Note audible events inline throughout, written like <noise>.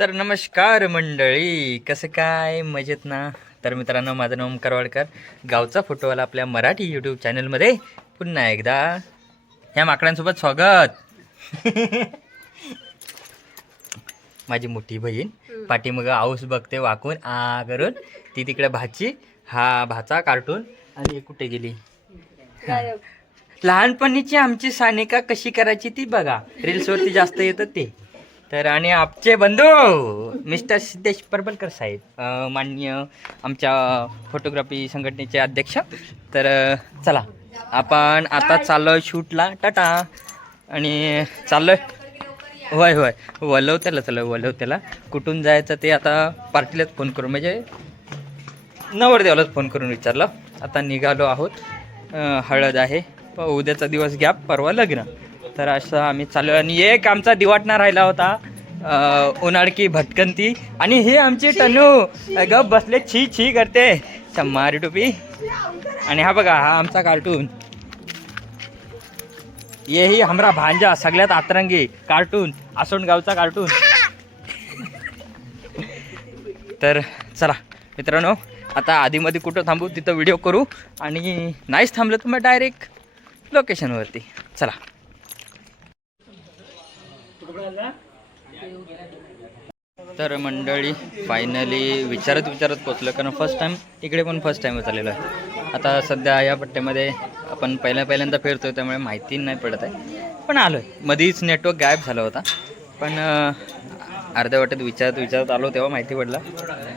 तर नमस्कार मंडळी कसं काय? मजेत ना? तर मित्रांनो माझं नाव ओमकार वाडकर. गावचा फोटोवाला आपल्या मराठी यूट्यूब चॅनलमध्ये पुन्हा एकदा ह्या माकडांसोबत स्वागत. <laughs> माझी मोठी बहीण पाठीमग आऊस बघते वाकून आ करून. ती तिकडे भाची हा भाचा कार्टून आणि कुठे गेली? लहानपणीची आमची सानिका कशी करायची ती बघा. रील्सवरती जास्त येतं ते. तर आणि आपचे बंधू मिस्टर सिद्धेश परबलकर साहेब मान्य माननीय आमच्या फोटोग्राफी संघटनेचे अध्यक्ष. तर चला आपण आता चाललोय शूटला. टाटा. आणि चाललोय. होय होय. वलवत्याला वलव वलवत्याला कुठून जायचं ते आता पार्टीलाच फोन करू. म्हणजे नवरदेवालाच फोन करून विचारलं. आता निघालो आहोत. हळद आहे. उद्याचा दिवस घ्या परवा लग्न. तर असं आम्ही चाललो आणि एक आमचा दिवाटणा राहिला होता उन्हाळकी भटकंती. आणि हे आमचे टनू. अगं बसले छी छी करते. मारी टोपी. आणि हा बघा हा आमचा कार्टून. येही हमरा भांजा सगळ्यात आतरंगी कार्टून आसोंड गावचा कार्टून. तर चला मित्रांनो आता आधीमध्ये कुठं थांबू तिथं व्हिडिओ करू. आणि नाहीच थांबलं तर मग डायरेक्ट लोकेशनवरती चला. तर मंडळी फायनली विचारत विचारत पोचलं कारण फर्स्ट टाईम इकडे पण फर्स्ट टाईमच आलेलो आहे. आता सध्या या पट्ट्यामध्ये आपण पहिल्या पहिल्यांदा फिरतोय त्यामुळे माहिती नाही पडत आहे. पण आलो आहे मधीच नेटवर्क गायब झाला होता. पण अर्ध्या वाटेत विचारत विचारत आलो तेव्हा माहिती पडलं.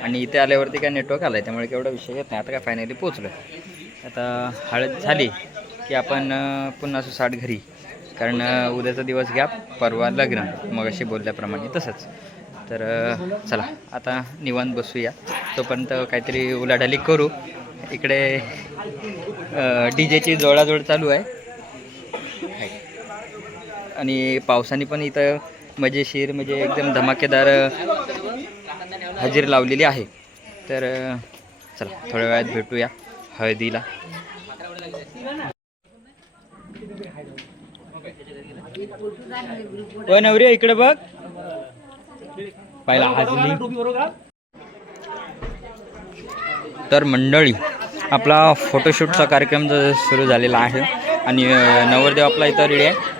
आणि इथे आल्यावरती काय नेटवर्क आलं आहे त्यामुळे केवढा विषय येत नाही. आता काय फायनली पोचलो आता हळद झाली की आपण पुन्हा सुसाट घरी. कारण उद्याचा दिवस घ्या परवा लग्न. मग अशी बोलल्याप्रमाणे तसंच. तर चला आता निवांत बसूया. तोपर्यंत काहीतरी उलाढाली करू. इकडे डी जेची जोडाजोड चालू आहे. आणि पावसाने पण इथं मजेशीर म्हणजे एकदम धमाकेदार हजेरी लावलेली आहे. तर चला थोड्या वेळात भेटूया हळदीला. ओ नवरी इकडे बघ. पहिला हाजली तर मंडळी आपला फोटोशूटचा कार्यक्रम जो सुरू झालेला आहे आणि नवरदेव आपला इथं रेडी आहे.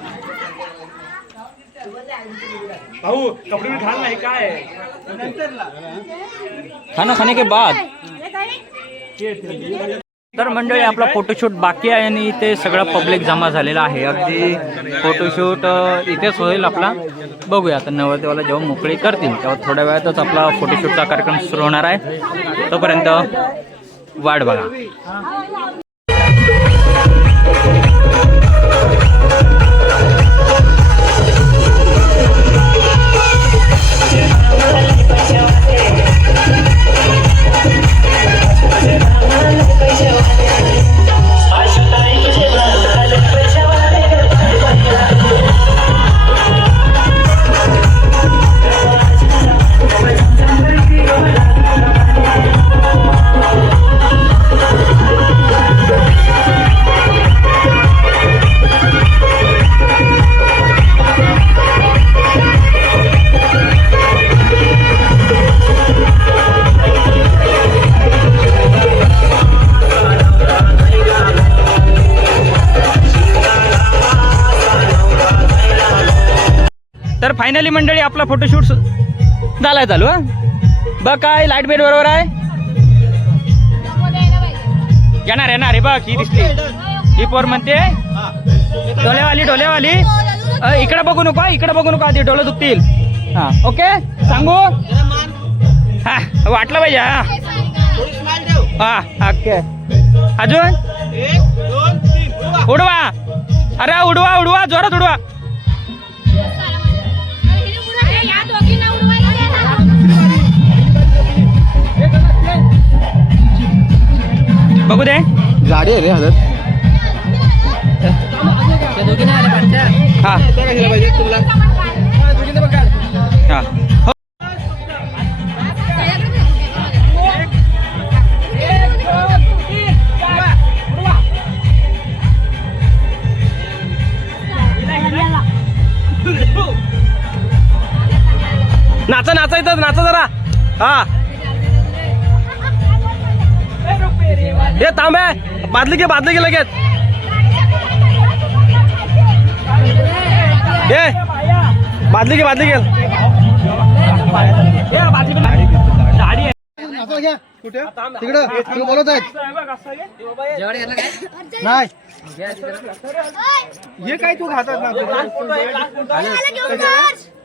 भाऊ कपडे भी घाल नाही काय? खाना खाने के बाद. तर मंडळी आपला फोटोशूट बाकी आहे आणि इथे सगळं पब्लिक जमा झालेला आहे. अगदी फोटोशूट इथेच होईल आपला. बघूया आता नवरदेवाला जेव्हा मोकळी करतील तेव्हा थोड्या वेळातच आपला फोटोशूटचा कार्यक्रम सुरू होणार आहे. तोपर्यंत वाट बघा. फायनली मंडळी आपला फोटोशूट झालाय चालू हा? बघ काय लाइट बेट बरोबर आहे? येणार येणार रे बघ ही दिसली. ही पोर म्हणते डोलेवाली डोलेवाली इकडे बघू नको इकडे बघू नको आधी डोळे दुखतील. हा ओके? सांगू? हा वाटलं पाहिजे हा हा ओके. अजून? उडवा. अरे उडवा उडवा जोरात उडवा. बघू दे. गाडी आहे रे हलत हा. हा. हो. नाचा नाचा येतात नाचा जरा. हा. हे थांबे बादली घे बादली घे लगेच हे बादली घे बादली घे तिकडं तिकडं बोलत आहेत. नाही. हे काय तू खातात ना?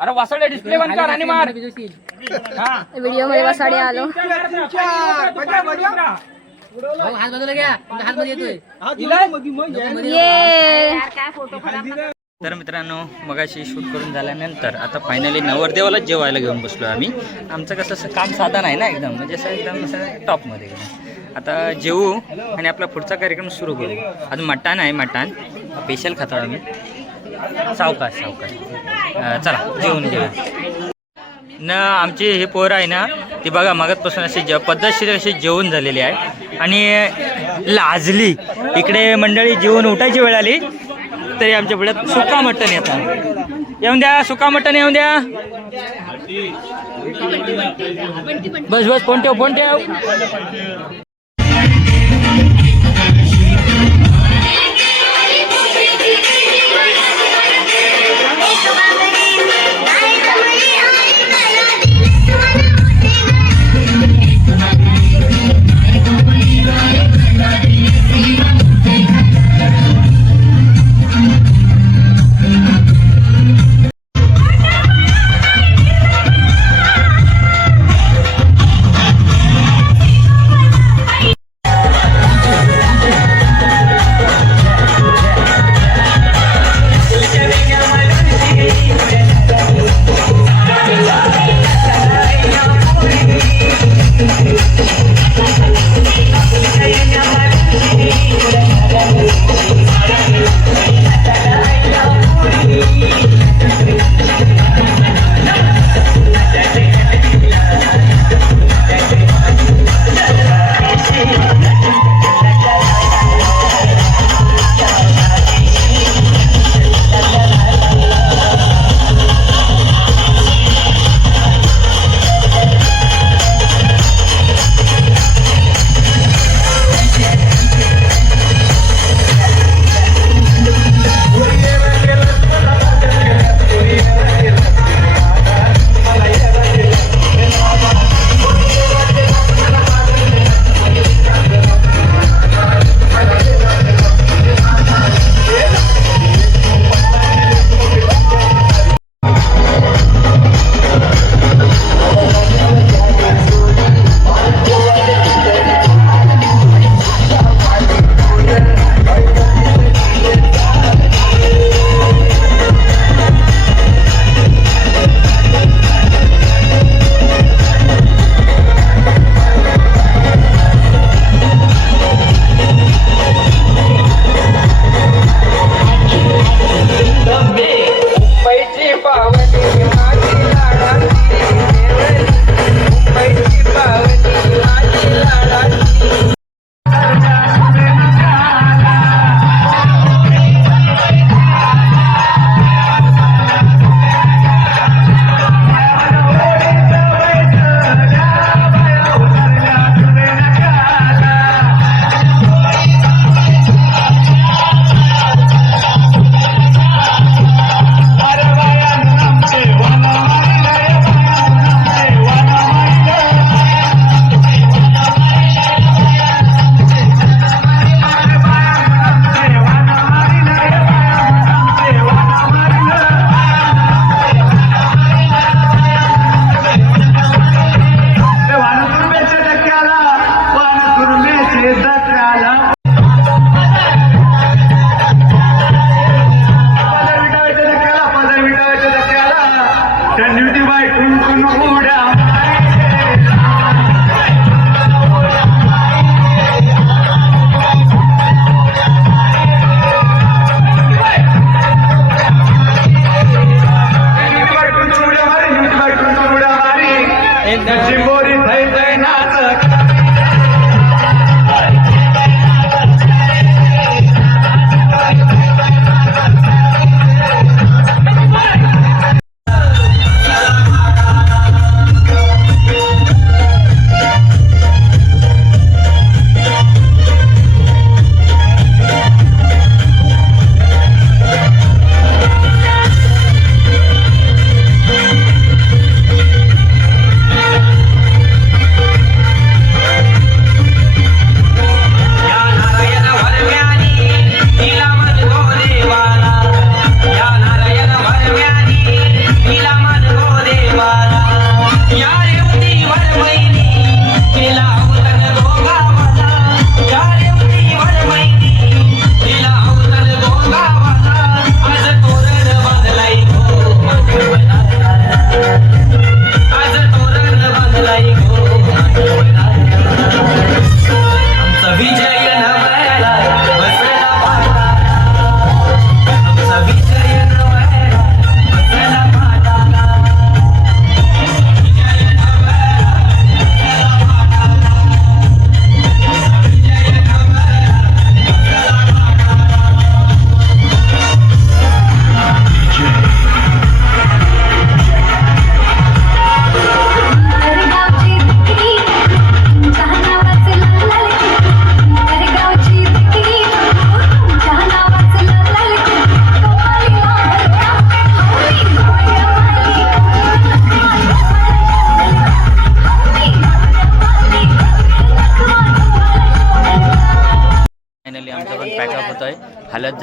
अरे वासडे डिस्प्ले बंद कर आणि मार. व्हिडिओमध्ये बसाडे आलो. ये तर मित्रांनो मगाशी शूट करून झाल्यानंतर आता फायनली नवरदेवाला जेवायला घेऊन बसलो आम्ही. आमचं कसं असं काम साधन आहे ना एकदम. म्हणजे असं एकदम असं टॉपमध्ये आता जेवू आणि आपला पुढचा कार्यक्रम सुरू करू. अजून मटण आहे मटण. स्पेशल खातो आम्ही. सावकाश सावकाश. चला जेवून घेऊया. न आमची हे पोरं आहे ना ती बघा मागतपासून अशी जे पद्धतशीर अशी जेवण झालेली आहे. आणि लाजली. इकडे मंडळी जेवण उठायची वेळ आली तरी आमच्या पुढ्यात सुका मटण येतात येऊन द्या सुका मटण येऊन द्या. बस बस फोन ठेव फोन ठेव.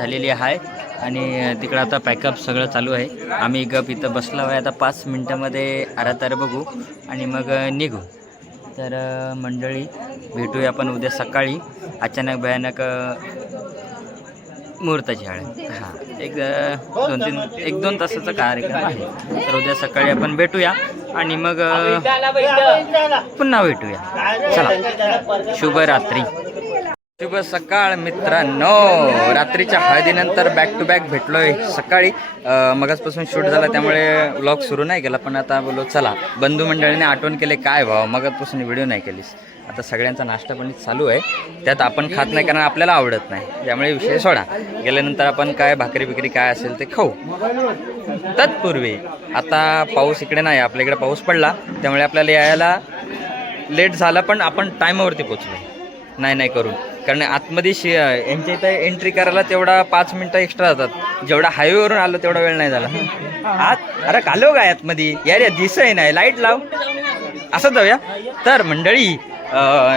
झालेली आहे आणि तिकडं आता पॅकअप सगळं चालू आहे. आम्ही गप इथं बसलो आहे. आता पाच मिनटामध्ये आरातार बघू आणि मग निघू. तर मंडळी भेटूया आपण उद्या सकाळी. अचानक भयानक मुहूर्ताची आळ हां. एक दोन तीन एक दोन तासाचा कार्यक्रम आहे. तर उद्या सकाळी आपण भेटूया आणि मग पुन्हा भेटूया. चला. शुभरात्री. शुभ सकाळ मित्रांनो. रात्रीच्या हळदीनंतर बॅक टू बॅक भेटलोय. सकाळी मगाचपासून शूट झाला त्यामुळे व्लॉग सुरू नाही केला पण आता बोलो चला बंधू मंडळीने आठवण केले काय भाव? मगाचपासून व्हिडिओ नाही केलीस. आता सगळ्यांचा नाश्ता पण चालू आहे. त्यात आपण खात नाही कारण आपल्याला आवडत नाही. त्यामुळे विषय सोडा. गेल्यानंतर आपण काय भाकरी बिकरी काय असेल ते खाऊ. तत्पूर्वी आता पाऊस इकडे नाही आपल्या इकडे पाऊस पडला त्यामुळे आपल्याला यायला लेट झाला पण आपण टायमावरती पोचलो नाही नाही करून. कारण आतमध्ये शे यांच्या इथं एंट्री करायला तेवढा पाच मिनटं एक्स्ट्रा जातात. जेवढा हायवेवरून आलो तेवढा वेळ नाही झाला. आत अरे कालो काय आतमध्ये? यार या दिसय नाही. लाइट लाव. असं जाऊया. तर मंडळी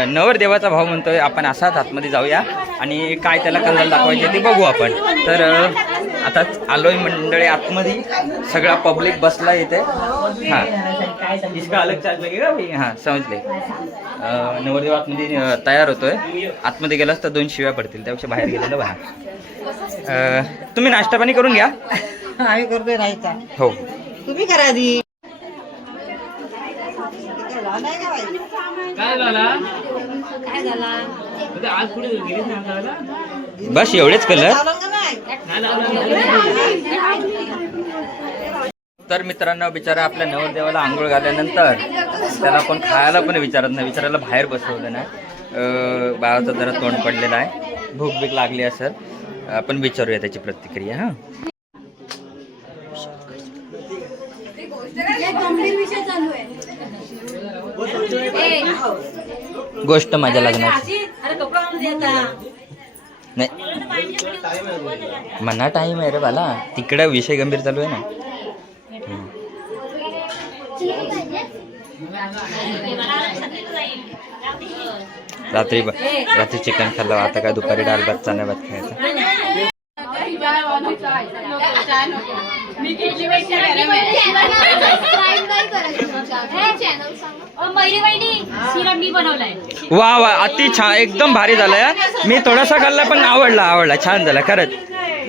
नवरदेवाचा भाव म्हणतोय आपण असाच आतमध्ये जाऊया. आणि काय त्याला कलर दाखवायचे ते बघू आपण. तर आता आलोय मंडळी आतमध्ये. सगळा पब्लिक बसला इथे. हां. इसका अलग चार्ज लगेगा भाई? हां समजले. नवरदेव आतमध्ये तयार होतोय. आतमध्ये गेलास तर दोन शिव्या पडतील त्यापेक्षा बाहेर गेलेलं बघा. तुम्ही नाश्ता पाणी करून घ्या. आम्ही करतोय राहायचा हो. तुम्ही करा आधी. बस एवढेच कलर तर मित्रांनो बिचारा आपल्या नवरदेवाला आंघोळ घातल्यानंतर त्याला कोण खायला पण विचारत नाही विचारायला बाहेर बसवलं नाही. बाळाचं जरा तोंड पडलेलं आहे. भूक भीक लागली असेल आपण विचारूया त्याची प्रतिक्रिया हां? गोष्ट माझ्या लग्नाची. नाही. मना टाईम आहे रे बाला. तिकडे विषय गंभीर चालू आहे ना. रात्री ब- रात्री चिकन खाल्लं आता काय दुपारी डाळ भात चण्या भात खायचा? वा वा अति छान एकदम भारी झालाय मी थोडासा खाल्ला पण आवडला आवडला. छान झाला खरंच.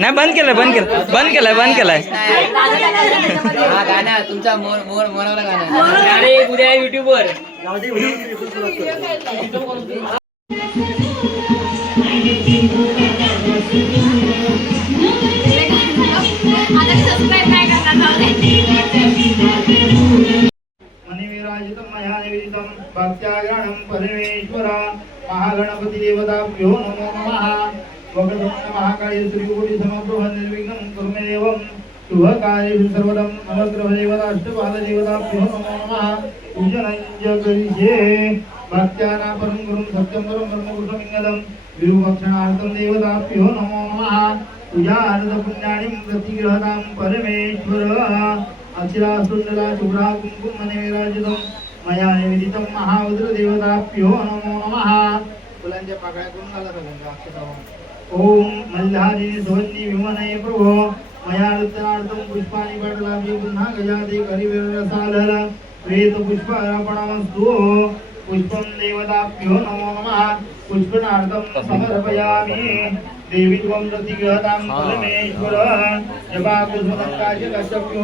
नाही बंद केलं बंद केलं बंद केलंय बंद केलंय. मणिविराजितं मया निवेदितं भक्त्याग्रणं परमेश्वर महागणपति देवताभ्यो नमो नमः। वक्रतुण्ड महाकाली श्रीकोटि समप्रभ గృహకార్యం సర్వదం నమ గృహదేవతాష్టపాదదేవతాభ్యో నమో నమ పూజనంజే భక్త్యానాపరం గురుం సత్యం గురుం బ్రహ్మకృష్ణమింగళం విరూపక్షణార్థం దేవతాభ్యో నమో నమ పూజానద పుణ్యాణి ప్రతిగ్రహణం పరమేశ్వర అచిరాసుండలా చురా కుంకుమనేరాజితం మయా నివేదితం మహావద్ర దేవతాభ్యో నమో నమ కులంజ పగ గుణాల ఓం మల్లాది ధ్వని విమనయ ప్రభో घाला सगळ्यांच्या अक्षतावर ओम मल्हारी सुवन्नी विमनय प्रभो मया नृत्यनार्थं पुष्पाणि पटलाभि पुन्हा गजादि करिविरसालल प्रेत पुष्पार्पणमस्तु पुष्पं देवताभ्यो नमो नमः पुष्पनार्थं समर्पयामि देवी त्वं प्रतिगतां परमेश्वर जपा कुसुमकाश कश्यप्यो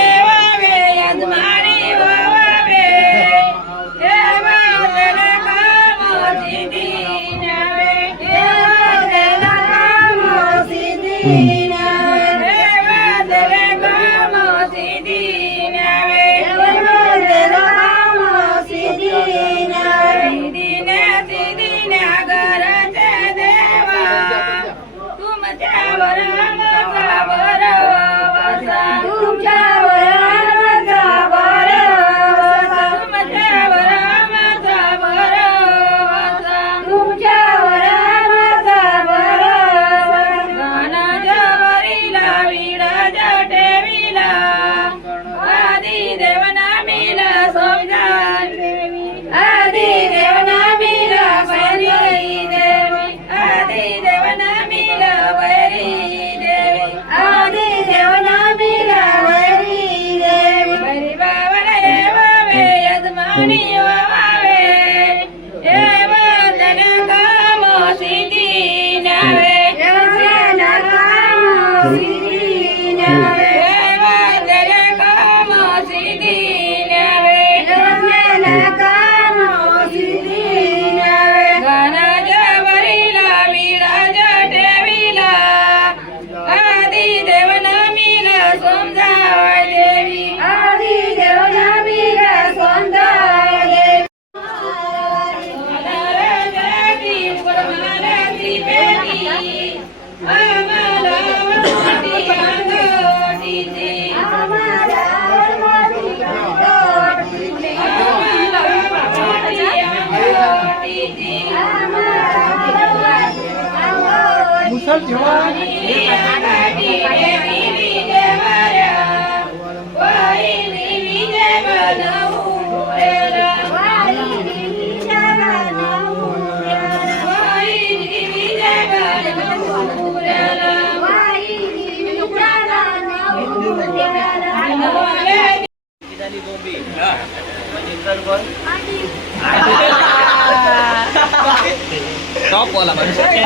Amen.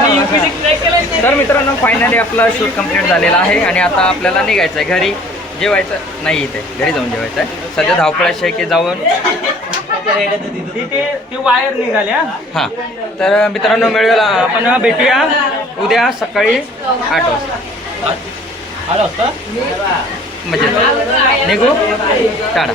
तर मित्रांनो फायनली आपला शूट कंप्लीट झालेला आहे आणि आता आपल्याला निघायचं आहे घरी जेवायचं नाही इथे. घरी जाऊन जेवायचं आहे सध्या धावपळाशी आहे की जाऊन ती वायर निघाल्या हां. तर मित्रांनो मिळेल आपण भेटूया उद्या सकाळी आठ वाजता. आलं असतं म्हणजे निघू? टाळा.